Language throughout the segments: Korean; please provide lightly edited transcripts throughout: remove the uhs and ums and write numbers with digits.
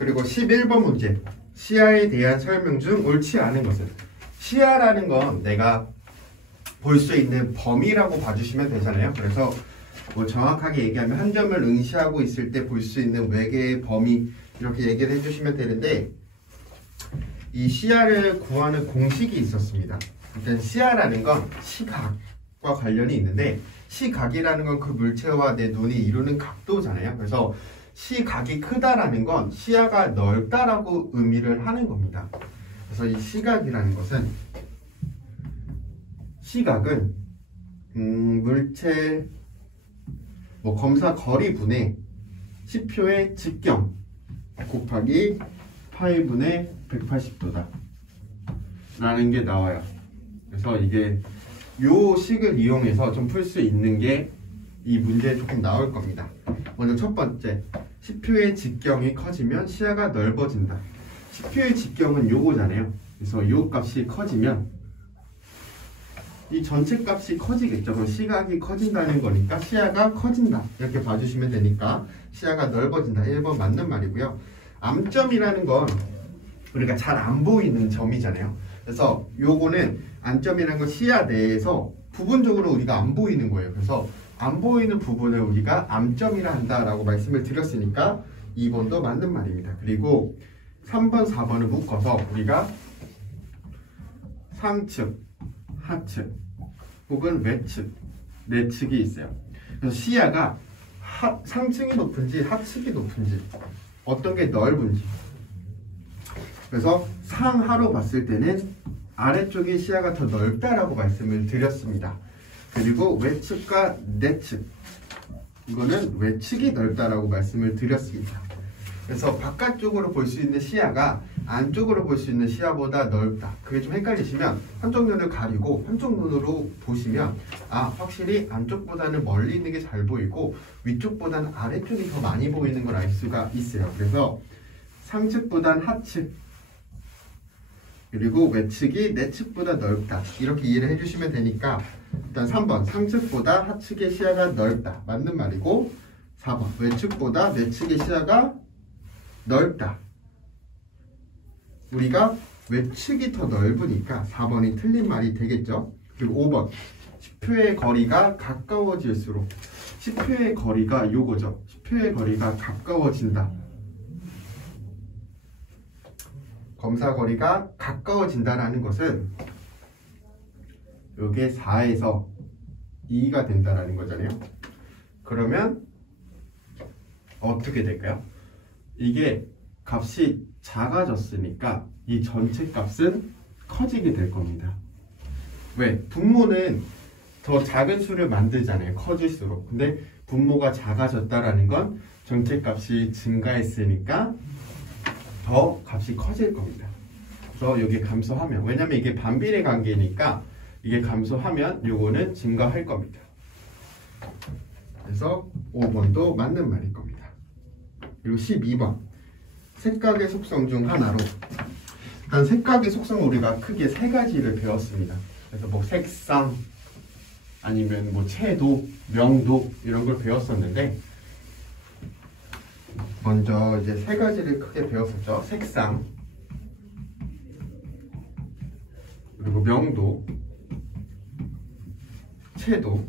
그리고 11번 문제. 시야에 대한 설명 중 옳지 않은 것은? 시야라는 건 내가 볼 수 있는 범위라고 봐주시면 되잖아요. 그래서 뭐 정확하게 얘기하면 한 점을 응시하고 있을 때 볼 수 있는 외계의 범위 이렇게 얘기를 해주시면 되는데, 이 시야를 구하는 공식이 있었습니다. 일단 시야라는 건 시각과 관련이 있는데, 시각이라는 건 그 물체와 내 눈이 이루는 각도잖아요. 그래서 시각이 크다라는 건 시야가 넓다라고 의미를 하는 겁니다. 그래서 이 시각이라는 것은, 시각은 물체 뭐 검사 거리분의 10표의 직경 곱하기 파이분의 180도다 라는 게 나와요. 그래서 이게 요 식을 이용해서 좀 풀 수 있는 게 이 문제에 조금 나올 겁니다. 먼저 첫 번째, 10표의 직경이 커지면 시야가 넓어진다. 10표의 직경은 요거잖아요. 그래서 요 값이 커지면 이 전체 값이 커지겠죠. 그럼 시각이 커진다는 거니까 시야가 커진다 이렇게 봐주시면 되니까 시야가 넓어진다. 1번 맞는 말이고요. 암점이라는 건 우리가 잘 안 보이는 점이잖아요. 그래서 요거는 암점이라는 건 시야 내에서 부분적으로 우리가 안 보이는 거예요. 그래서 안 보이는 부분을 우리가 암점이라 한다라고 말씀을 드렸으니까 2번도 맞는 말입니다. 그리고 3번, 4번을 묶어서 우리가 상측, 하측 혹은 외측, 내측이 있어요. 그래서 시야가 상층이 높은지 하측이 높은지 어떤 게 넓은지, 그래서 상하로 봤을 때는 아래쪽이 시야가 더 넓다라고 말씀을 드렸습니다. 그리고 외측과 내측, 이거는 외측이 넓다라고 말씀을 드렸습니다. 그래서 바깥쪽으로 볼 수 있는 시야가 안쪽으로 볼 수 있는 시야보다 넓다. 그게 좀 헷갈리시면 한쪽 눈을 가리고 한쪽 눈으로 보시면 확실히 안쪽보다는 멀리 있는 게 잘 보이고 위쪽보다는 아래쪽이 더 많이 보이는 걸 알 수가 있어요. 그래서 상측보다는 하측, 그리고 외측이 내측보다 넓다 이렇게 이해를 해주시면 되니까, 일단 3번 상측보다 하측의 시야가 넓다 맞는 말이고, 4번 외측보다 내측의 시야가 넓다, 우리가 외측이 더 넓으니까 4번이 틀린 말이 되겠죠. 그리고 5번 10표의 거리가 가까워질수록, 10표의 거리가 요거죠. 10표의 거리가 가까워진다, 검사 거리가 가까워진다라는 것은 요게 4에서 2가 된다라는 거잖아요. 그러면 어떻게 될까요? 이게 값이 작아졌으니까 이 전체 값은 커지게 될 겁니다. 왜? 분모는 더 작은 수를 만들잖아요. 커질수록. 근데 분모가 작아졌다라는 건 전체 값이 증가했으니까 더 값이 커질 겁니다. 그래서 여기 감소하면, 왜냐면 이게 반비례 관계니까 이게 감소하면 요거는 증가할 겁니다. 그래서 5번도 맞는 말일 겁니다. 그리고 12번 색각의 속성 중 하나로, 한 색각의 속성을 우리가 크게 세 가지를 배웠습니다. 그래서 뭐 색상 아니면 뭐 채도, 명도 이런 걸 배웠었는데, 먼저 이제 세 가지를 크게 배웠었죠. 색상, 그리고 명도, 채도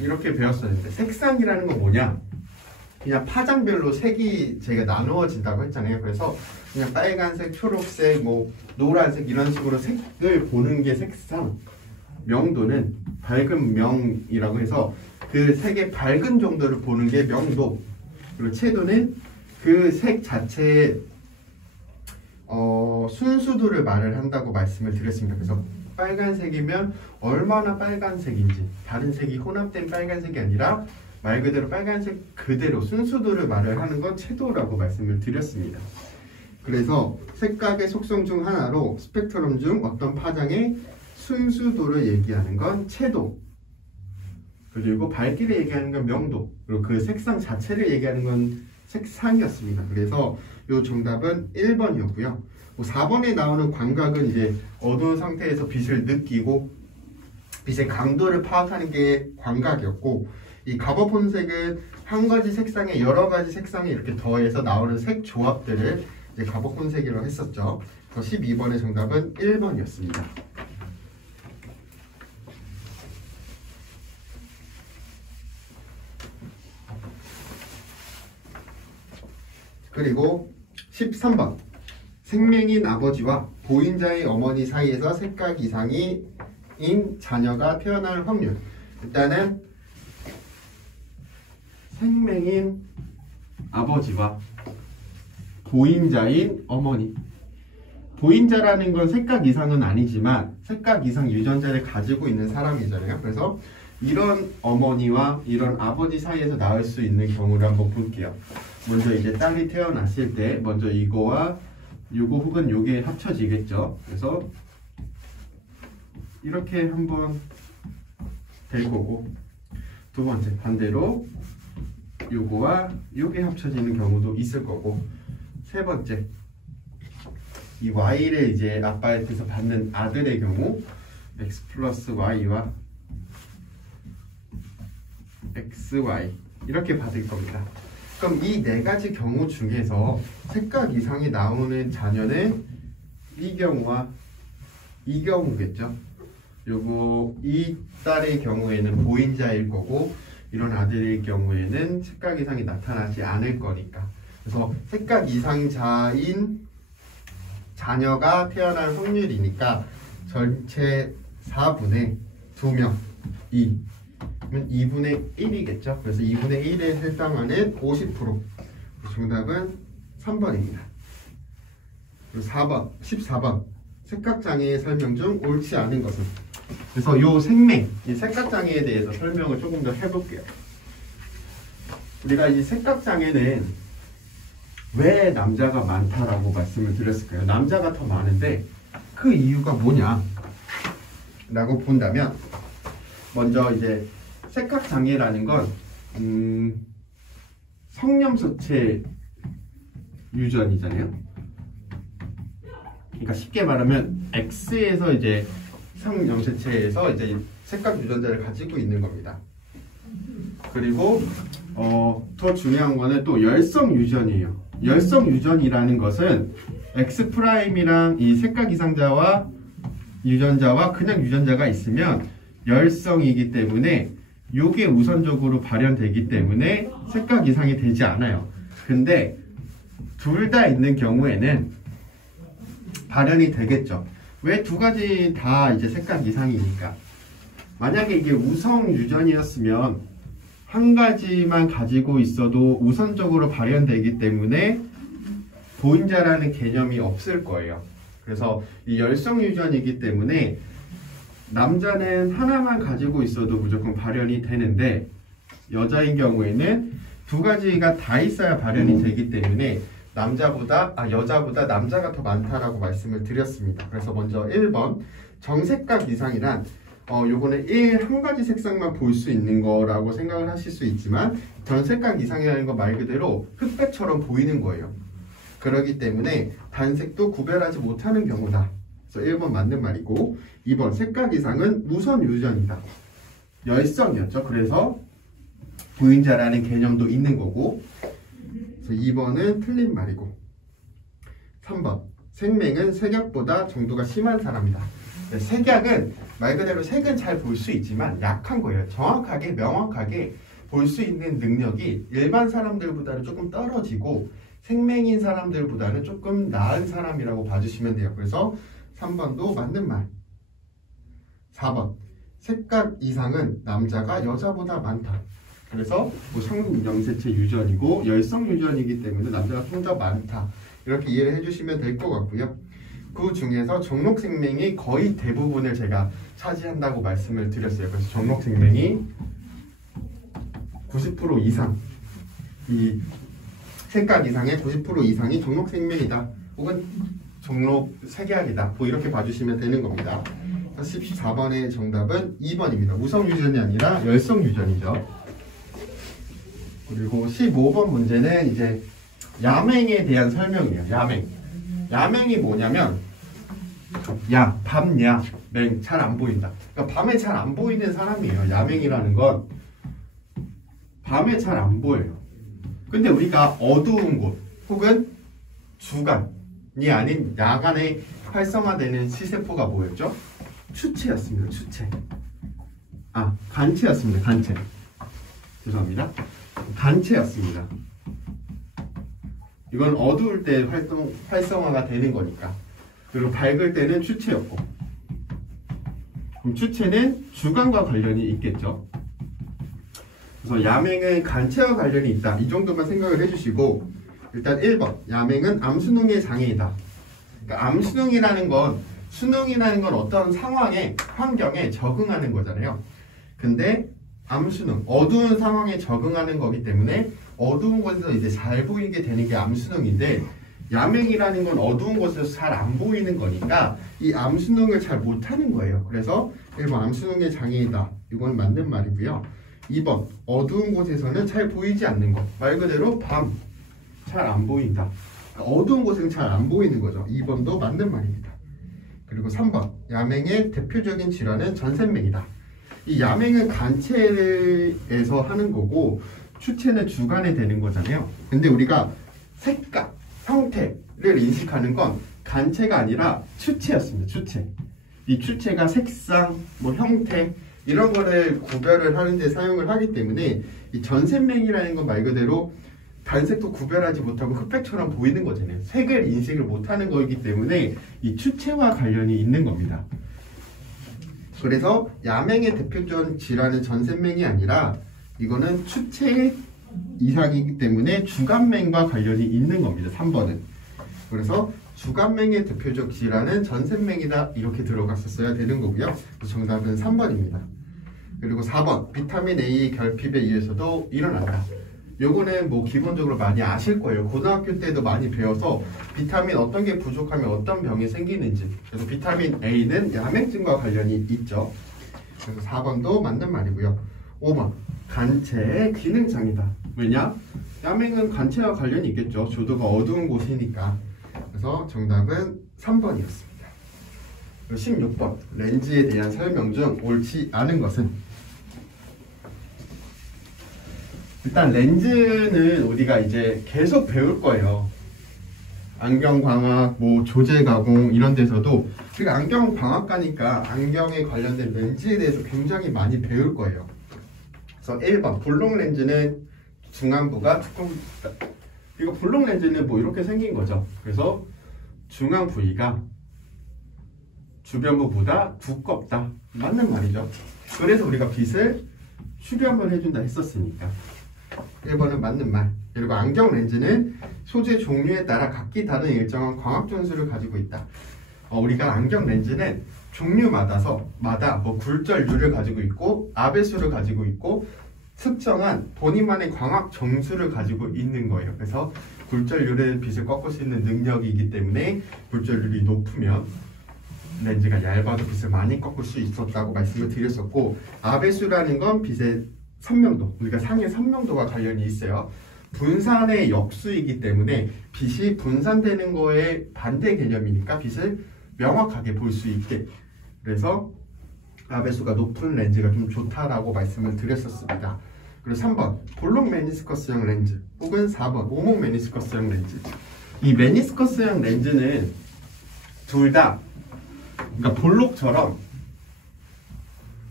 이렇게 배웠었는데, 색상이라는 건 뭐냐? 그냥 파장별로 색이 제가 나누어진다고 했잖아요. 그래서 그냥 빨간색, 초록색, 뭐 노란색 이런 식으로 색을 보는 게 색상. 명도는 밝은 명이라고 해서 그 색의 밝은 정도를 보는 게 명도. 그리고 채도는 그 색 자체의 순수도를 말을 한다고 말씀을 드렸습니다. 그래서 빨간색이면 얼마나 빨간색인지, 다른 색이 혼합된 빨간색이 아니라 말 그대로 빨간색 그대로 순수도를 말을 하는 건 채도라고 말씀을 드렸습니다. 그래서 색각의 속성 중 하나로 스펙트럼 중 어떤 파장의 순수도를 얘기하는 건 채도, 그리고 밝기를 얘기하는 건 명도, 그리고 그 색상 자체를 얘기하는 건 색상이었습니다. 그래서 이 정답은 1번이었고요. 4번에 나오는 광각은 이제 어두운 상태에서 빛을 느끼고 빛의 강도를 파악하는 게 광각이었고, 이 가버폰색은 한 가지 색상에 여러 가지 색상이 이렇게 더해서 나오는 색 조합들을 이제 가버폰색이라고 했었죠. 그래서 12번의 정답은 1번이었습니다. 그리고 13번. 생명인 아버지와 보인자의 어머니 사이에서 색각 이상인 자녀가 태어날 확률. 일단은 생명인 아버지와 보인자인 어머니. 보인자라는 건 색각 이상은 아니지만 색각 이상 유전자를 가지고 있는 사람이잖아요. 그래서 이런 어머니와 이런 아버지 사이에서 낳을 수 있는 경우를 한번 볼게요. 먼저 이제 딸이 태어났을 때 먼저 이거와 요거 혹은 요게 합쳐지겠죠. 그래서 이렇게 한번 될 거고, 두 번째 반대로 요거와 요게 합쳐지는 경우도 있을 거고, 세 번째 이 y를 이제 아빠한테서 받는 아들의 경우 x 플러스 y와 xy 이렇게 받을 겁니다. 그럼 이 네 가지 경우 중에서 색각 이상이 나오는 자녀는 이 경우와 이 경우겠죠. 요거 이 딸의 경우에는 보인자일 거고, 이런 아들의 경우에는 색각 이상이 나타나지 않을 거니까. 그래서 색각 이상자인 자녀가 태어날 확률이니까 전체 4분의 2명 2 그러면 2분의 1이겠죠. 그래서 2분의 1에 해당하는 50%. 정답은 3번입니다. 그리고 4번, 14번. 색각장애의 설명 중 옳지 않은 것은. 그래서 요 생명, 이 색각장애에 대해서 설명을 조금 더 해볼게요. 우리가 이 색각장애는 왜 남자가 많다라고 말씀을 드렸을까요? 남자가 더 많은데 그 이유가 뭐냐? 라고 본다면, 먼저 이제 색각장애라는 건 성염소체 유전이잖아요. 그러니까 쉽게 말하면 X에서 이제 성염소체에서 이제 색각 유전자를 가지고 있는 겁니다. 그리고 더 중요한 거는 또 열성 유전이에요. 열성 유전이라는 것은 X'이랑 이 색각 이상자와 유전자와 그냥 유전자가 있으면 열성이기 때문에 요게 우선적으로 발현되기 때문에 색각 이상이 되지 않아요. 근데 둘 다 있는 경우에는 발현이 되겠죠. 왜? 두 가지 다 이제 색각 이상이니까. 만약에 이게 우성 유전이었으면 한 가지만 가지고 있어도 우선적으로 발현되기 때문에 보인자라는 개념이 없을 거예요. 그래서 이 열성 유전이기 때문에 남자는 하나만 가지고 있어도 무조건 발현이 되는데, 여자인 경우에는 두 가지가 다 있어야 발현이 되기 때문에 여자보다 남자가 더 많다라고 말씀을 드렸습니다. 그래서 먼저 1번 정색각 이상이란 요거는 한 가지 색상만 볼 수 있는 거라고 생각을 하실 수 있지만, 전색각 이상이라는 거 말 그대로 흑백처럼 보이는 거예요. 그렇기 때문에 단색도 구별하지 못하는 경우다. 그래서 1번 맞는 말이고, 2번 색각 이상은 우선 유전이다. 열성이었죠. 그래서 보인자라는 개념도 있는 거고, 그래서 2번은 틀린 말이고, 3번 생명은 색약보다 정도가 심한 사람이다. 색약은 말 그대로 색은 잘 볼 수 있지만 약한 거예요. 정확하게 명확하게 볼 수 있는 능력이 일반 사람들보다는 조금 떨어지고 생명인 사람들보다는 조금 나은 사람이라고 봐주시면 돼요. 그래서 3번도 맞는 말. 4번 색각 이상은 남자가 여자보다 많다. 그래서 뭐 성염소체 유전이고 열성 유전이기 때문에 남자가 좀 더 많다. 이렇게 이해를 해주시면 될 것 같고요. 그 중에서 정록생명이 거의 대부분을 제가 차지한다고 말씀을 드렸어요. 그래서 정록생명이 90% 이상, 이 색각 이상의 90% 이상이 정록생명이다. 혹은 정록색약이다. 뭐 이렇게 봐주시면 되는 겁니다. 14번의 정답은 2번입니다. 우성유전이 아니라 열성유전이죠. 그리고 15번 문제는 이제 야맹에 대한 설명이에요. 야맹이 뭐냐면 밤야, 맹, 잘 안 보인다. 그러니까 밤에 잘 안 보이는 사람이에요. 야맹이라는 건 밤에 잘 안 보여요. 근데 우리가 어두운 곳 혹은 주간이 아닌 야간에 활성화되는 시세포가 뭐였죠? 추체였습니다. 추체. 간체였습니다. 간체. 죄송합니다. 간체였습니다. 이건 어두울 때 활성화가 되는 거니까. 그리고 밝을 때는 추체였고. 그럼 추체는 주간과 관련이 있겠죠. 그래서 야맹은 간체와 관련이 있다. 이 정도만 생각을 해주시고, 일단 1번 야맹은 암수능의 장애이다. 그러니까 암수능이라는 건, 수능이라는 건 어떤 상황에, 환경에 적응하는 거잖아요. 근데 암수능, 어두운 상황에 적응하는 거기 때문에 어두운 곳에서 이제 잘 보이게 되는 게 암수능인데, 야맹이라는 건 어두운 곳에서 잘 안 보이는 거니까 이 암수능을 잘 못하는 거예요. 그래서 1번 암수능의 장애이다. 이건 맞는 말이고요. 2번 어두운 곳에서는 잘 보이지 않는 것. 말 그대로 밤 잘 안 보인다. 어두운 곳에는 잘 안 보이는 거죠. 2번도 맞는 말입니다. 그리고 3번 야맹의 대표적인 질환은 전센맹이다. 이 야맹은 간체에서 하는 거고 추체는 주간에 되는 거잖아요. 근데 우리가 색깔, 형태를 인식하는 건 간체가 아니라 추체였습니다. 추체. 이 추체가 색상, 형태 이런 거를 구별을 하는 데 사용을 하기 때문에 이 전센맹이라는 건 말 그대로 단색도 구별하지 못하고 흑백처럼 보이는 거잖아요. 색을 인식을 못하는 거이기 때문에 이 추체와 관련이 있는 겁니다. 그래서 야맹의 대표적인 질환은 전센맹이 아니라 이거는 추체 이상이기 때문에 주간맹과 관련이 있는 겁니다. 3번은. 그래서 주간맹의 대표적 질환은 전센맹이다. 이렇게 들어갔었어야 되는 거고요. 정답은 3번입니다. 그리고 4번 비타민 A 결핍에 의해서도 일어난다. 요거는 기본적으로 많이 아실 거예요. 고등학교 때도 많이 배워서 비타민 어떤 게 부족하면 어떤 병이 생기는지. 그래서 비타민 A는 야맹증과 관련이 있죠. 그래서 4번도 맞는 말이고요. 5번 간체의 기능장애다. 왜냐? 야맹은 간체와 관련이 있겠죠. 조도가 어두운 곳이니까. 그래서 정답은 3번이었습니다. 16번 렌즈에 대한 설명 중 옳지 않은 것은? 일단 렌즈는 우리가 이제 계속 배울 거예요. 안경광학, 조제 가공 이런 데서도 우리가 안경광학과니까 안경에 관련된 렌즈에 대해서 굉장히 많이 배울 거예요. 그래서 1번 볼록 렌즈는 중안부가 두껍다. 이거 볼록 렌즈는 이렇게 생긴 거죠. 그래서 중안 부위가 주변부보다 두껍다. 맞는 말이죠. 그래서 우리가 빛을 출연을 해준다 했었으니까 1번은 맞는 말. 그리고 안경 렌즈는 소재 종류에 따라 각기 다른 일정한 광학 전수를 가지고 있다. 우리가 안경 렌즈는 종류마다 굴절률을 가지고 있고 아배수를 가지고 있고 특정한 본인만의 광학 정수를 가지고 있는 거예요. 그래서 굴절률은 빛을 꺾을 수 있는 능력이기 때문에 굴절률이 높으면 렌즈가 얇아도 빛을 많이 꺾을 수 있었다고 말씀을 드렸었고, 아배수라는 건 빛의 선명도, 우리가 상의 선명도와 관련이 있어요. 분산의 역수이기 때문에 빛이 분산되는 거에 반대 개념이니까 빛을 명확하게 볼 수 있게, 그래서 아배수가 높은 렌즈가 좀 좋다라고 말씀을 드렸었습니다. 그리고 3번 볼록 메니스커스형 렌즈 혹은 4번 오목 메니스커스형 렌즈. 이 메니스커스형 렌즈는 둘 다 그러니까 볼록처럼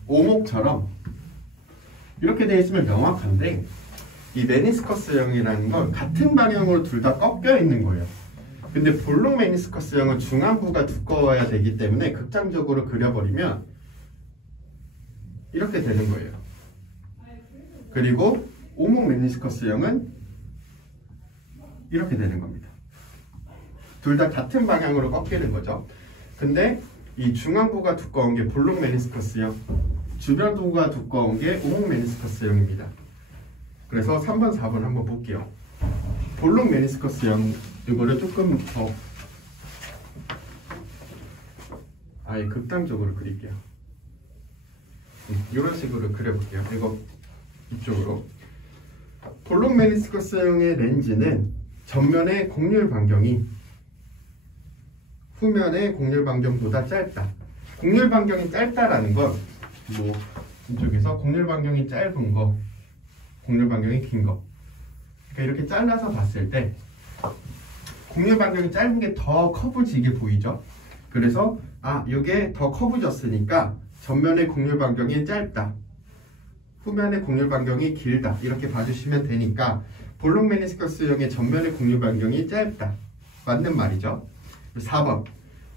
오목처럼 이렇게 되어 있으면 명확한데, 이 메니스커스형이라는 건 같은 방향으로 둘 다 꺾여 있는 거예요. 근데 볼록 메니스커스형은 중안부가 두꺼워야 되기 때문에 극단적으로 그려버리면 이렇게 되는 거예요. 그리고 오목 메니스커스형은 이렇게 되는 겁니다. 둘 다 같은 방향으로 꺾이는 거죠. 근데 이 중안부가 두꺼운 게 볼록 메니스커스형, 주변부가 두꺼운 게 오목 메니스커스형입니다. 그래서 3번, 4번 한번 볼게요. 볼록 메니스커스형 이거를 조금 더 아예 극단적으로 그릴게요. 이런 식으로 그려볼게요. 이거 이쪽으로. 볼록 메니스커스형의 렌즈는 전면의 곡률 반경이 후면의 곡률 반경보다 짧다. 곡률 반경이 짧다라는 건 이쪽에서 곡률 반경이 짧은 거, 곡률 반경이 긴 거. 그러니까 이렇게 잘라서 봤을 때 곡률 반경이 짧은 게 더 커브지게 보이죠. 그래서 이게 더 커브졌으니까 전면의 곡률 반경이 짧다, 후면의 곡률 반경이 길다, 이렇게 봐주시면 되니까 볼록 메니스커스형의 전면의 곡률 반경이 짧다, 맞는 말이죠. 4번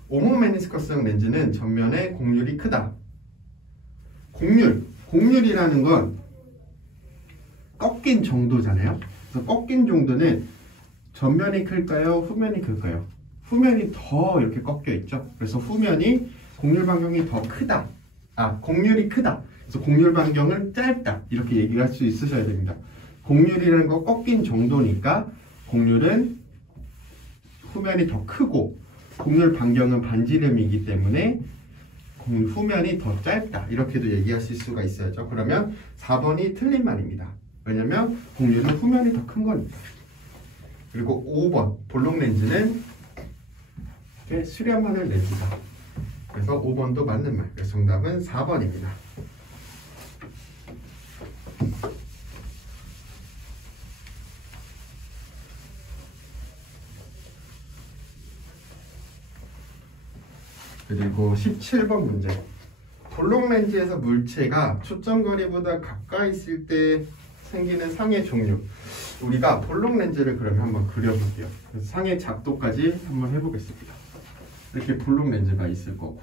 오목 메니스커스형 렌즈는 전면의 곡률이 크다. 곡률이라는 건 꺾인 정도잖아요. 그래서 꺾인 정도는 전면이 클까요? 후면이 클까요? 후면이 더 이렇게 꺾여 있죠. 그래서 후면이 곡률 반경이 더 크다. 곡률이 크다. 그래서 곡률 반경은 짧다. 이렇게 얘기할 수 있으셔야 됩니다. 곡률이라는 거 꺾인 정도니까 곡률은 후면이 더 크고 곡률 반경은 반지름이기 때문에 후면이 더 짧다. 이렇게도 얘기하실 수가 있어야죠. 그러면 4번이 틀린 말입니다. 왜냐면 곡률은 후면이 더 큰 거니까. 그리고 5번 볼록 렌즈는 이렇게 수렴하는 렌즈다. 그래서 5번도 맞는 말. 그래서 정답은 4번입니다. 그리고 17번 문제. 볼록 렌즈에서 물체가 초점거리보다 가까이 있을 때 생기는 상의 종류. 우리가 볼록 렌즈를 그러면 한번 그려볼게요. 그래서 상의 작도까지 한번 해보겠습니다. 이렇게 볼록 렌즈가 있을 거고,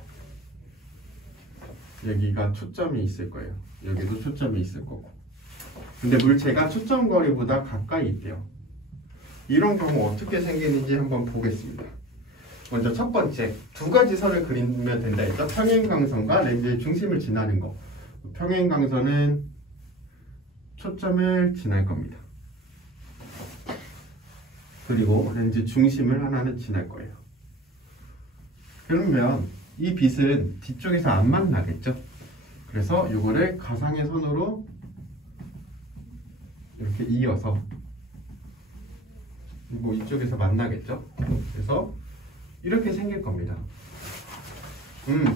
여기가 초점이 있을 거예요. 여기도 초점이 있을 거고. 근데 물체가 초점거리보다 가까이 있대요. 이런 경우 어떻게 생기는지 한번 보겠습니다. 먼저 첫 번째, 두 가지 선을 그리면 된다 했죠. 평행광선과 렌즈의 중심을 지나는 거. 평행광선은 초점을 지날 겁니다. 그리고 렌즈 중심을 하나는 지날 거예요. 그러면 이 빛은 뒤쪽에서 안 만나겠죠. 그래서 이거를 가상의 선으로 이렇게 이어서 이쪽에서 만나겠죠. 그래서 이렇게 생길 겁니다.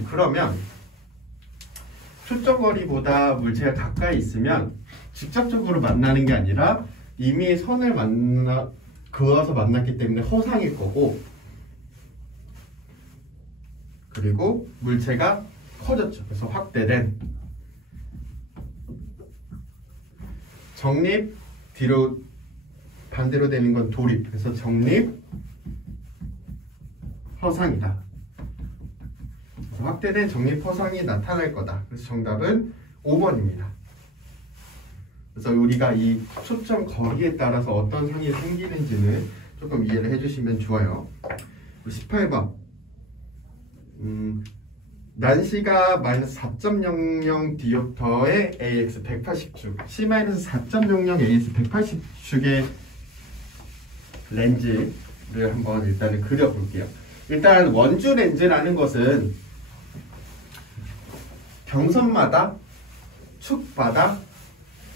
그러면 초점거리보다 물체가 가까이 있으면 직접적으로 만나는 게 아니라 이미 선을 그어서 만났기 때문에 허상일 거고, 그리고 물체가 커졌죠. 그래서 확대된 정립, 뒤로 반대로 되는 건 도립. 그래서 정립, 허상이다. 그래서 확대된 정립 허상이 나타날 거다. 그래서 정답은 5번입니다. 그래서 우리가 이 초점 거리에 따라서 어떤 상이 생기는지는 조금 이해를 해주시면 좋아요. 18번 난시가 마이너스 4.00 디옵터의 AX 180축, C-4.00 AX 180축의 렌즈를 한번 일단은 그려볼게요. 일단 원주 렌즈라는 것은 경선마다 축마다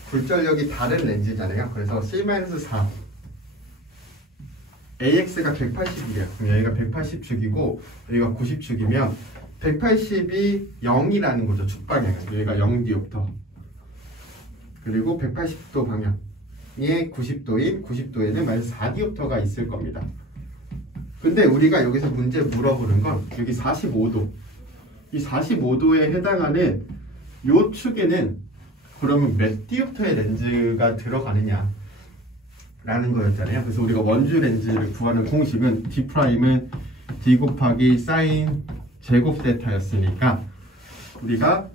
굴절력이 다른 렌즈잖아요. 그래서 C-4 AX가 180이래요. 그럼 여기가 180축이고 여기가 90축이면 180이 0이라는 거죠. 축방향. 여기가 0디옵터. 그리고 180도 방향에 90도인 90도에는 마이너스 4디옵터가 있을 겁니다. 근데 우리가 여기서 문제 물어보는 건 여기 45도. 이 45도에 해당하는 요 축에는 그러면 몇 디옵터의 렌즈가 들어가느냐 라는 거였잖아요. 그래서 우리가 원주 렌즈를 구하는 공식은 D'은 D 곱하기 사인 제곱 세타였으니까 우리가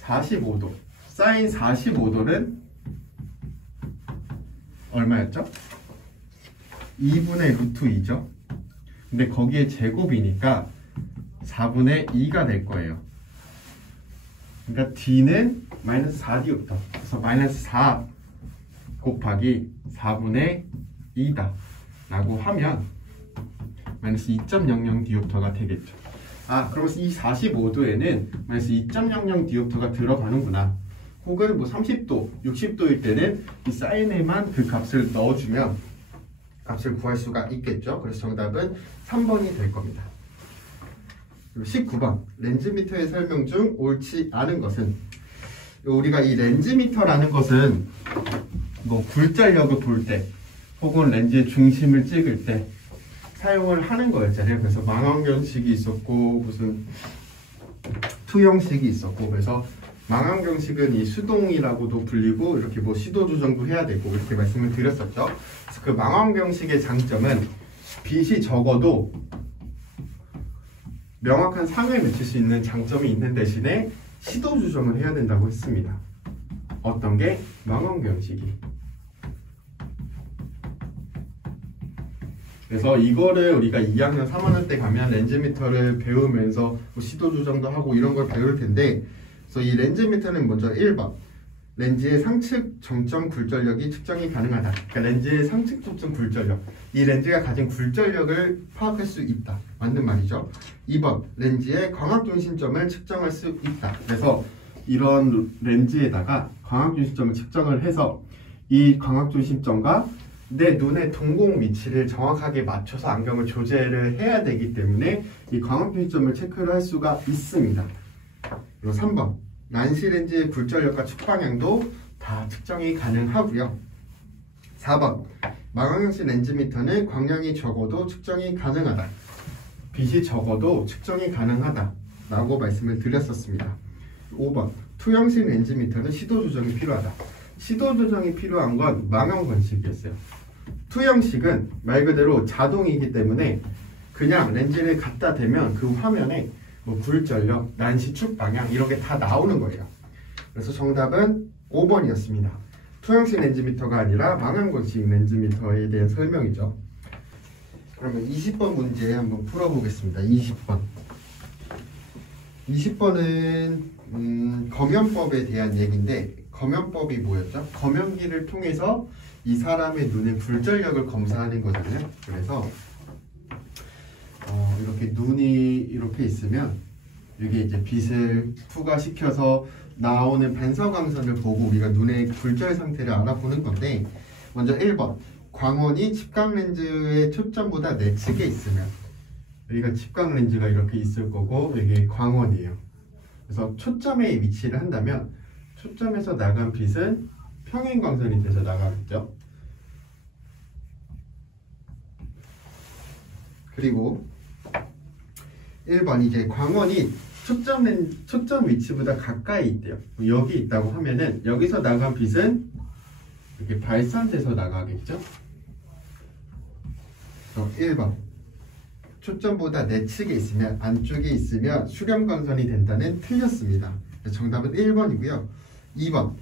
45도 사인 45도는 얼마였죠? 2분의 루트 2죠. 근데 거기에 제곱이니까 4분의 2가 될 거예요. 그러니까 D는 마이너스 4디옵터. 그래서 마이너스 4 곱하기 4분의 2다 라고 하면 마이너스 2.00 디옵터가 되겠죠. 그러면서 이 45도에는 마이너스 2.00 디옵터가 들어가는구나. 혹은 뭐 30도, 60도일 때는 이 사인에만 그 값을 넣어주면 값을 구할 수가 있겠죠. 그래서 정답은 3번이 될 겁니다. 그리고 19번 렌즈미터의 설명 중 옳지 않은 것은, 우리가 이 렌즈미터라는 것은 뭐 굴절력을 볼 때 혹은 렌즈의 중심을 찍을 때 사용을 하는 거였잖아요. 그래서 망원경식이 있었고 무슨 투영식이 있었고, 그래서 망원경식은 이 수동이라고도 불리고 이렇게 뭐 시도 조정도 해야 되고 이렇게 말씀을 드렸었죠. 그래서 그 망원경식의 장점은 빛이 적어도 명확한 상을 맺힐 수 있는 장점이 있는 대신에 시도 조정을 해야 된다고 했습니다. 어떤 게? 망원경식이. 그래서 이거를 우리가 2학년 3학년 때 가면 렌즈미터를 배우면서 뭐 시도 조정도 하고 이런 걸 배울 텐데, 그래서 이 렌즈미터는 먼저 1번 렌즈의 상측 정점 굴절력이 측정이 가능하다. 그러니까 렌즈의 상측 정점 굴절력, 이 렌즈가 가진 굴절력을 파악할 수 있다. 맞는 말이죠. 2번 렌즈의 광학중심점을 측정할 수 있다. 그래서 이런 렌즈에다가 광학중심점을 측정을 해서 이 광학중심점과 내 눈의 동공 위치를 정확하게 맞춰서 안경을 조제를 해야 되기 때문에 이 광학중심점을 체크를 할 수가 있습니다. 그리고 3번 난시 렌즈의 굴절력과 축방향도 다 측정이 가능하고요. 4번 망원경식 렌즈미터는 광량이 적어도 측정이 가능하다. 빛이 적어도 측정이 가능하다 라고 말씀을 드렸었습니다. 5번 투영식 렌즈미터는 시도 조정이 필요하다. 시도 조정이 필요한 건 망원경식이었어요. 투영식은 말 그대로 자동이기 때문에 그냥 렌즈를 갖다 대면 그 화면에 뭐 굴절력, 난시, 축 방향 이렇게 다 나오는 거예요. 그래서 정답은 5번이었습니다. 투영식 렌즈미터가 아니라 망원경식 렌즈미터에 대한 설명이죠. 그러면 20번 문제 한번 풀어보겠습니다. 20번은 검연법에 대한 얘기인데, 검연법이 뭐였죠? 검연기를 통해서 이 사람의 눈의 굴절력을 검사하는 거잖아요. 그래서 이렇게 눈이 이렇게 있으면 여기 이제 빛을 투과시켜서 나오는 반사광선을 보고 우리가 눈의 굴절 상태를 알아보는 건데, 먼저 1번 광원이 tip각 렌즈의 초점보다 내측에 있으면, 여기가 tip각 렌즈가 이렇게 있을 거고 여기 광원이에요. 그래서 초점에 위치를 한다면 초점에서 나간 빛은 평행광선이 돼서 나가겠죠. 그리고 1번 이제 광원이 초점 위치보다 가까이 있대요. 여기 있다고 하면은 여기서 나간 빛은 이렇게 발산돼서 나가겠죠. 1번 초점보다 내측에 있으면, 안쪽에 있으면 수렴광선이 된다는 틀렸습니다. 정답은 1번이고요. 2번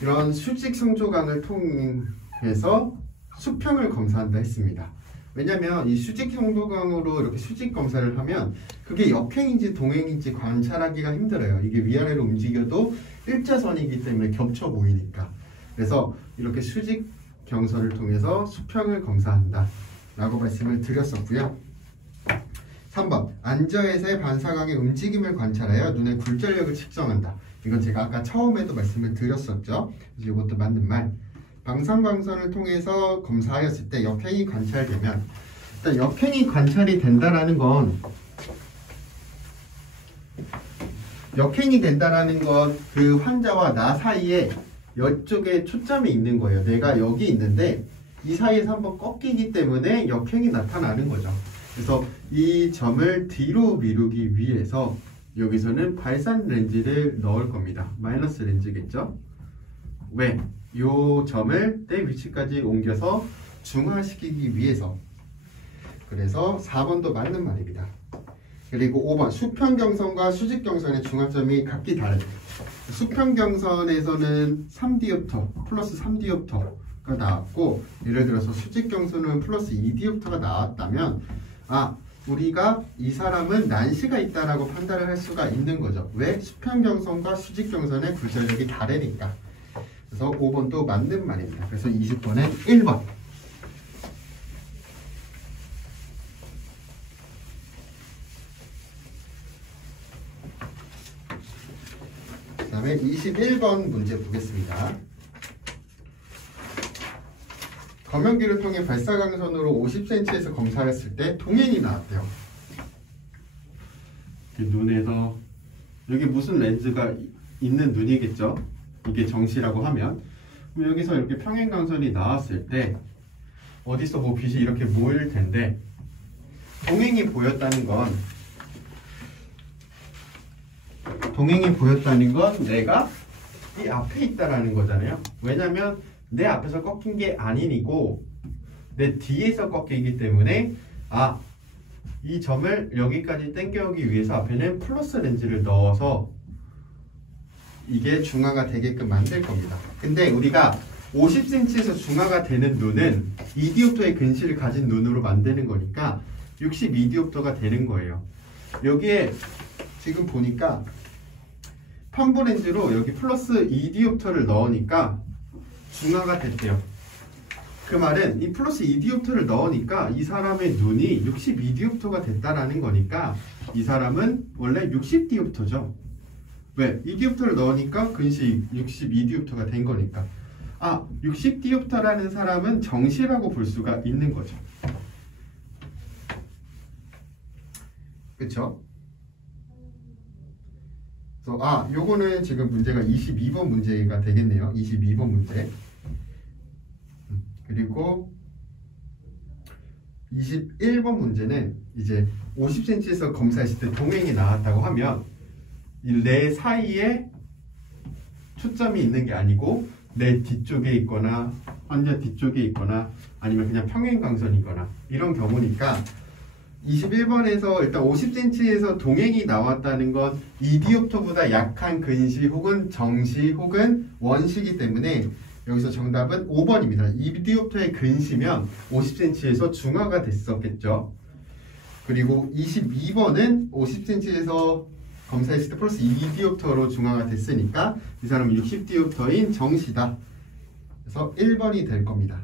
이런 수직 성조각을 통해서 수평을 검사한다 했습니다. 왜냐면 이 수직 성조각으로 이렇게 수직 검사를 하면 그게 역행인지 동행인지 관찰하기가 힘들어요. 이게 위아래로 움직여도 일자선이기 때문에 겹쳐 보이니까. 그래서 이렇게 수직 경선을 통해서 수평을 검사한다 라고 말씀을 드렸었고요. 3번 안저에서의 반사광의 움직임을 관찰하여 눈의 굴절력을 측정한다. 이건 제가 아까 처음에도 말씀을 드렸었죠. 그래서 이것도 맞는 말. 방산광선을 통해서 검사하였을 때 역행이 관찰되면, 일단 역행이 관찰이 된다라는 건 그 환자와 나 사이에 이쪽에 초점이 있는 거예요. 내가 여기 있는데 이 사이에서 한번 꺾이기 때문에 역행이 나타나는 거죠. 그래서 이 점을 뒤로 미루기 위해서 여기서는 발산 렌즈를 넣을 겁니다. 마이너스 렌즈겠죠? 왜? 이 점을 내 위치까지 옮겨서 중화시키기 위해서. 그래서 4번도 맞는 말입니다. 그리고 5번 수평경선과 수직경선의 중화점이 각기 다릅니다. 수평경선에서는 3디옵터 플러스 3디옵터가 나왔고, 예를 들어서 수직경선은 플러스 2디옵터가 나왔다면 우리가 이 사람은 난시가 있다라고 판단을 할 수가 있는 거죠. 왜? 수평경선과 수직경선의 굴절력이 다르니까. 그래서 5번도 맞는 말입니다. 그래서 20번은 1번. 그 다음에 21번 문제 보겠습니다. 검연기를 통해 발사광선으로 50cm에서 검사했을 때 동행이 나왔대요. 눈에서 여기 무슨 렌즈가 있는 눈이겠죠. 이게 정시라고 하면 그럼 여기서 이렇게 평행강선이 나왔을 때 어디서 뭐 빛이 이렇게 모일 텐데 동행이 보였다는 건 내가 이 앞에 있다라는 거잖아요. 왜냐면 내 앞에서 꺾인 게 아니고 내 뒤에서 꺾이기 때문에 이 점을 여기까지 당겨오기 위해서 앞에는 플러스 렌즈를 넣어서 이게 중화가 되게끔 만들 겁니다. 근데 우리가 50cm에서 중화가 되는 눈은 2디옵터의 근시를 가진 눈으로 만드는 거니까 62디옵터가 되는 거예요. 여기에 지금 보니까 펌브 렌즈로 여기 플러스 2디옵터를 넣으니까 중화가 됐대요. 그 말은 이 플러스 2디옵터를 넣으니까 이 사람의 눈이 62디옵터가 됐다라는 거니까 이 사람은 원래 60디옵터죠. 왜? 2디옵터를 넣으니까 근시 62디옵터가 된 거니까 60디옵터라는 사람은 정시라고 볼 수가 있는 거죠. 그쵸? 그래서 요거는 지금 문제가 22번 문제가 되겠네요. 22번 문제. 그리고 21번 문제는 이제 50cm에서 검사했을 때 동행이 나왔다고 하면 내 사이에 초점이 있는 게 아니고 내 뒤쪽에 있거나 완전 뒤쪽에 있거나 아니면 그냥 평행광선이거나 이런 경우니까 21번에서 일단 50cm에서 동행이 나왔다는 건 2디옵터보다 약한 근시 혹은 정시 혹은 원시이기 때문에 여기서 정답은 5번입니다. 2디옵터의 근시면 50cm에서 중화가 됐었겠죠. 그리고 22번은 50cm에서 검사했을 때 플러스 2디옵터로 중화가 됐으니까 이 사람은 60디옵터인 정시다. 그래서 1번이 될 겁니다.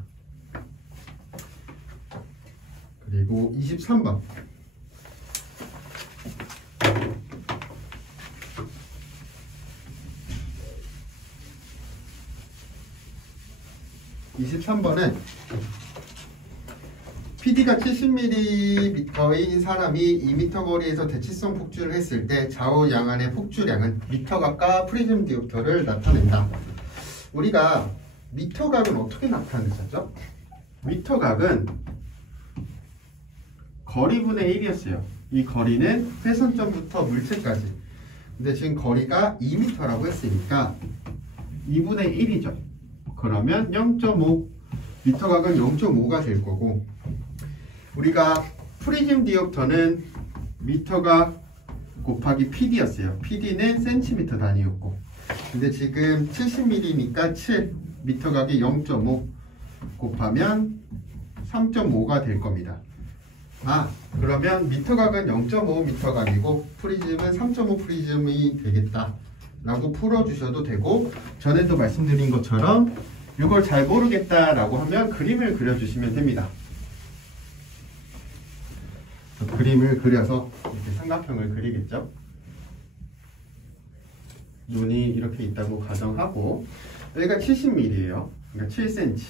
그리고 23번. PD가 70mm인 사람이 2m 거리에서 대치성 폭주를 했을 때 좌우 양안의 폭주량은 미터각과 프리즘 디옵터를 나타낸다. 우리가 미터각은 어떻게 나타내죠? 미터각은 거리분의 1이었어요. 이 거리는 회선점부터 물체까지. 근데 지금 거리가 2m라고 했으니까 2분의 1이죠. 그러면 0.5 미터각은 0.5가 될 거고 우리가 프리즘 디옵터는 미터각 곱하기 PD였어요. PD는 센티미터 단위였고 근데 지금 70mm니까 7 미터각이 0.5 곱하면 3.5가 될 겁니다. 그러면 미터각은 0.5 미터각이고 프리즘은 3.5 프리즘이 되겠다 라고 풀어주셔도 되고 전에도 말씀드린 것처럼 이걸 잘 모르겠다 라고 하면 그림을 그려주시면 됩니다. 그림을 그려서 이렇게 삼각형을 그리겠죠. 눈이 이렇게 있다고 가정하고 여기가 70mm예요. 그러니까 7cm.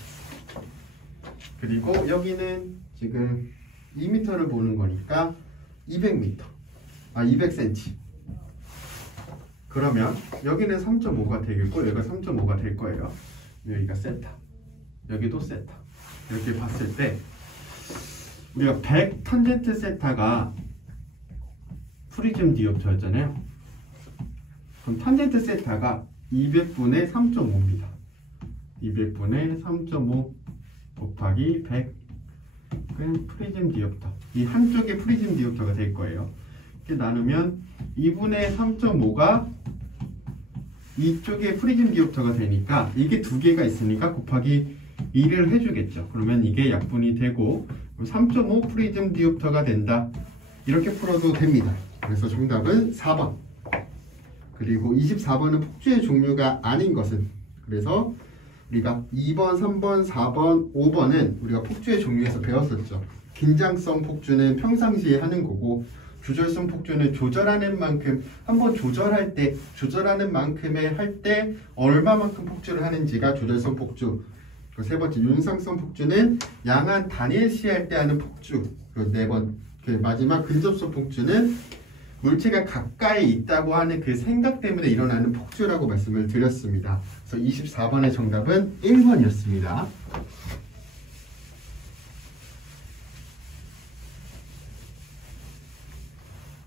그리고 여기는 지금 2m를 보는 거니까 200m. 200cm. 그러면 여기는 3.5가 되겠고 여기가 3.5가 될 거예요. 여기가 세타. 여기도 세타. 이렇게 봤을 때 우리가 100 탄젠트 세타가 프리즘 디옵터였잖아요. 그럼 탄젠트 세타가 200분의 3.5입니다. 200분의 3.5 곱하기 100 그냥 프리즘 디옵터. 이 한쪽에 프리즘 디옵터가 될 거예요. 이렇게 나누면 2분의 3.5가 이쪽에 프리즘 디옵터가 되니까 이게 두 개가 있으니까 곱하기 2를 해주겠죠. 그러면 이게 약분이 되고 3.5 프리즘 디옵터가 된다. 이렇게 풀어도 됩니다. 그래서 정답은 4번. 그리고 24번은 폭주의 종류가 아닌 것은 그래서 우리가 2번, 3번, 4번, 5번은 우리가 폭주의 종류에서 배웠었죠. 긴장성 폭주는 평상시에 하는 거고 조절성 폭주는 조절하는 만큼 한번 조절할 때 조절하는 만큼의 할 때 얼마만큼 폭주를 하는지가 조절성 폭주. 그 세 번째 윤상성 폭주는 양안 단일 시할 때 하는 폭주. 그 네 번 그 마지막 근접성 폭주는 물체가 가까이 있다고 하는 그 생각 때문에 일어나는 폭주라고 말씀을 드렸습니다. 그래서 24번의 정답은 1번이었습니다.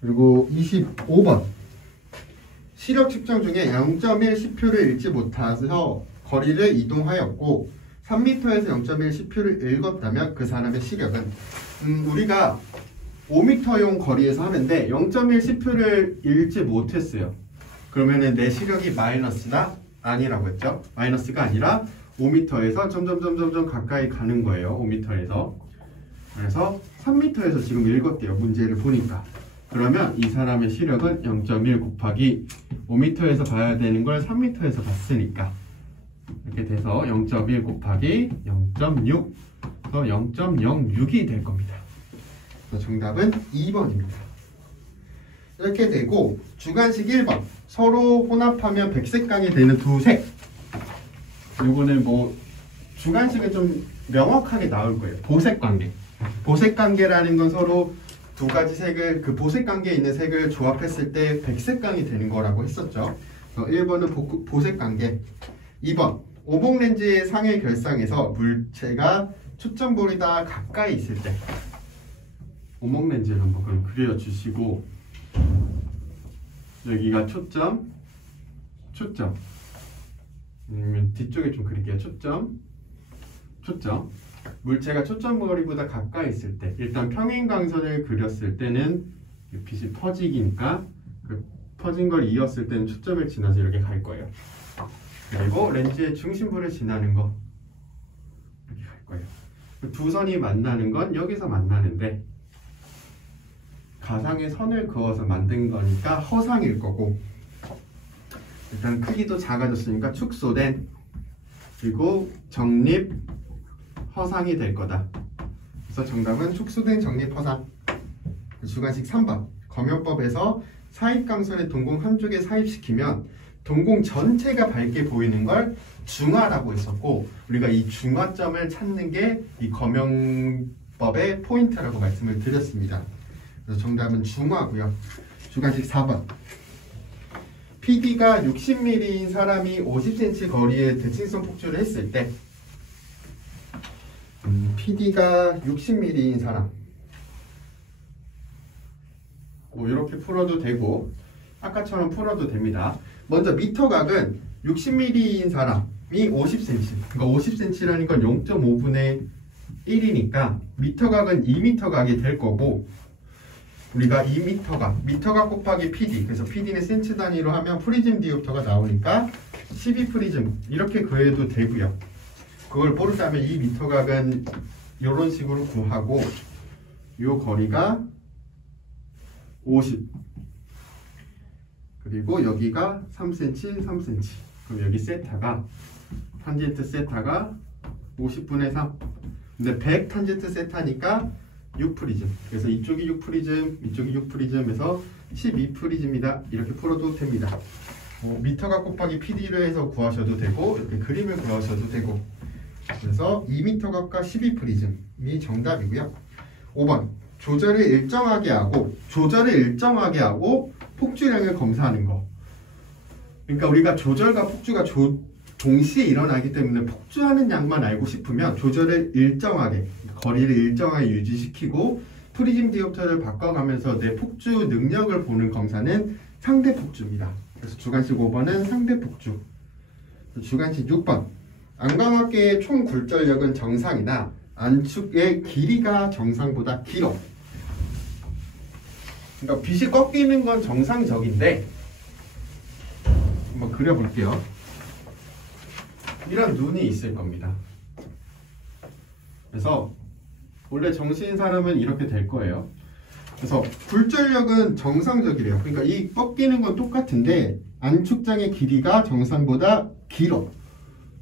그리고 25번. 시력 측정 중에 0.1 시표를 읽지 못해서 거리를 이동하였고 3m에서 0.1 시표를 읽었다면 그 사람의 시력은 우리가 5m용 거리에서 하는데 0.1 시표를 읽지 못했어요. 그러면은 내 시력이 마이너스다? 아니라고 했죠. 마이너스가 아니라 5m에서 점점 가까이 가는 거예요. 5m에서. 그래서 3m에서 지금 읽었대요. 문제를 보니까. 그러면 이 사람의 시력은 0.1 곱하기 5m에서 봐야 되는 걸 3m에서 봤으니까 이렇게 돼서 0.1 곱하기 0.6 0.06이 될 겁니다. 정답은 2번입니다. 이렇게 되고 주관식 1번 서로 혼합하면 백색강이 되는 두 색. 이거는 뭐 주관식은 좀 명확하게 나올 거예요. 보색관계. 보색관계라는 건 서로 두 가지 색을 그 보색관계에 있는 색을 조합했을 때 백색강이 되는 거라고 했었죠. 1번은 보색관계. 2번 오봉렌즈의 상의 결상에서 물체가 초점보다 가까이 있을 때 오목렌즈를 한번 그럼 그려주시고 여기가 초점 아니면 뒤쪽에 좀 그릴게요. 초점 물체가 초점거리보다 가까이 있을 때 일단 평행광선을 그렸을 때는 빛이 퍼지기니까 그 퍼진 걸 이었을 때는 초점을 지나서 이렇게 갈 거예요. 그리고 렌즈의 중심부를 지나는 거 이렇게 갈 거예요. 두 선이 만나는 건 여기서 만나는데 가상의 선을 그어서 만든 거니까 허상일 거고 일단 크기도 작아졌으니까 축소된 그리고 정립 허상이 될 거다. 그래서 정답은 축소된 정립 허상. 주관식 3번 검요법에서 사입광선의 동공 한쪽에 사입시키면 동공 전체가 밝게 보이는 걸 중화라고 했었고 우리가 이 중화점을 찾는 게 이 검용법의 포인트라고 말씀을 드렸습니다. 그래서 정답은 중화고요. 주관식 4번 PD가 60mm인 사람이 50cm 거리에 대칭성 폭주를 했을 때 PD가 60mm인 사람 뭐 이렇게 풀어도 되고 아까처럼 풀어도 됩니다. 먼저 미터각은 60mm인 사람이 50cm 그러니까 50cm라는 건 0.5분의 1이니까 미터각은 2미터각이 될 거고 우리가 2미터각 미터각 곱하기 PD 그래서 PD는 센치 단위로 하면 프리즘 디옵터가 나오니까 12프리즘 이렇게 구해도 되고요. 그걸 모르자면 이 미터각은 이런 식으로 구하고 이 거리가 50 그리고 여기가 3cm 3cm 그럼 여기 세타가 탄젠트 세타가 50분의 3 근데 100 탄젠트 세타니까 6프리즘 그래서 이쪽이 6프리즘 이쪽이 6프리즘에서 12프리즘이다 이렇게 풀어도 됩니다. 미터각 곱하기 PD로 해서 구하셔도 되고 이렇게 그림을 그려셔도 되고 그래서 2미터각과 12프리즘이 정답이고요. 5번 조절을 일정하게 하고 폭주량을 검사하는 거 그러니까 우리가 조절과 폭주가 동시에 일어나기 때문에 폭주하는 양만 알고 싶으면 조절을 일정하게 거리를 일정하게 유지시키고 프리즘 디옵터를 바꿔가면서 내 폭주 능력을 보는 검사는 상대 폭주입니다. 그래서 주관식 5번은 상대 폭주. 주관식 6번 안광학계의 총 굴절력은 정상이나 안축의 길이가 정상보다 길어. 그러니까 빛이 꺾이는 건 정상적인데 한번 그려볼게요. 이런 눈이 있을 겁니다. 그래서 원래 정시인 사람은 이렇게 될 거예요. 그래서 굴절력은 정상적이래요. 그러니까 이 꺾이는 건 똑같은데 안축장의 길이가 정상보다 길어.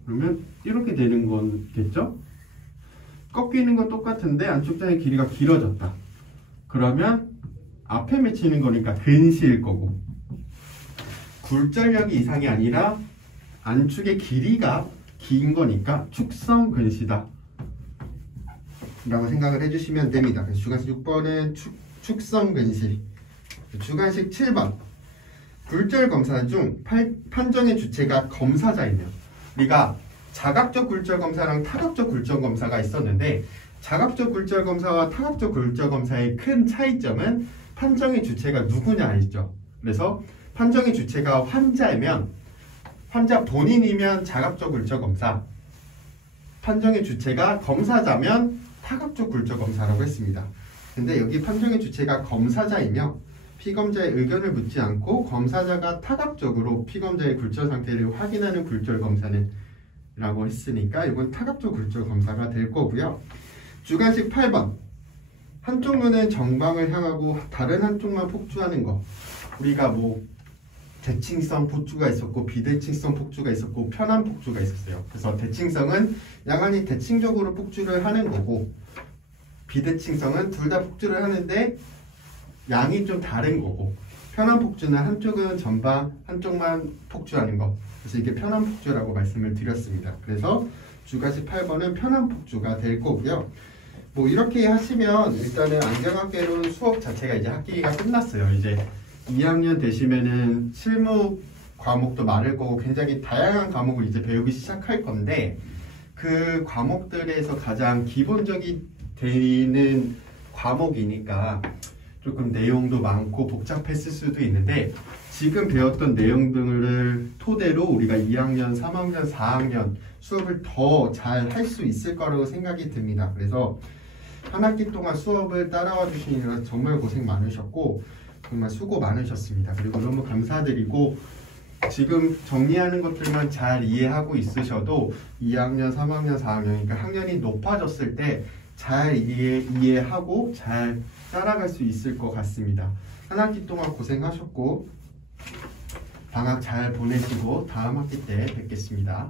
그러면 이렇게 되는 거겠죠? 꺾이는 건 똑같은데 안축장의 길이가 길어졌다. 그러면 앞에 맺히는 거니까 근시일 거고 굴절력이 이상이 아니라 안축의 길이가 긴 거니까 축성 근시다 라고 생각을 해주시면 됩니다. 그래서 주관식 6번은 축성 근시 주관식 7번. 굴절 검사 중 판정의 주체가 검사자이며, 우리가 자각적 굴절 검사랑 타각적 굴절 검사가 있었는데, 자각적 굴절 검사와 타각적 굴절 검사의 큰 차이점은 판정의 주체가 누구냐이죠. 그래서 판정의 주체가 환자이면, 환자 본인이면 자각적 굴절 검사, 판정의 주체가 검사자면 타각적 굴절 검사라고 했습니다. 근데 여기 판정의 주체가 검사자이며 피검자의 의견을 묻지 않고 검사자가 타각적으로 피검자의 굴절 상태를 확인하는 굴절 검사는 라고 했으니까 이건 타각적 굴절 검사가 될 거고요. 주관식 8번. 한쪽 눈은 정방을 향하고 다른 한쪽만 폭주하는 거. 우리가 뭐 대칭성 폭주가 있었고 비대칭성 폭주가 있었고 편한 폭주가 있었어요. 그래서 대칭성은 양안이 대칭적으로 폭주를 하는 거고, 비대칭성은 둘 다 폭주를 하는데 양이 좀 다른 거고, 편한 폭주는 한쪽은 전방, 한쪽만 폭주하는 거. 그래서 이게 편한 폭주라고 말씀을 드렸습니다. 그래서 주관식 8번은 편한 폭주가 될 거고요. 뭐 이렇게 하시면 일단은 안경학개론 수업 자체가 이제 학기가 끝났어요. 이제 2학년 되시면은 실무 과목도 많을 거고 굉장히 다양한 과목을 이제 배우기 시작할 건데, 그 과목들에서 가장 기본적이 되는 과목이니까 조금 내용도 많고 복잡했을 수도 있는데, 지금 배웠던 내용들을 토대로 우리가 2학년, 3학년, 4학년 수업을 더 잘 할 수 있을 거라고 생각이 듭니다. 그래서 한 학기 동안 수업을 따라와 주시느라 정말 고생 많으셨고 정말 수고 많으셨습니다. 그리고 너무 감사드리고, 지금 정리하는 것들만 잘 이해하고 있으셔도 2학년, 3학년, 4학년, 그러니까 학년이 높아졌을 때 잘 이해하고 잘 따라갈 수 있을 것 같습니다. 한 학기 동안 고생하셨고 방학 잘 보내시고 다음 학기 때 뵙겠습니다.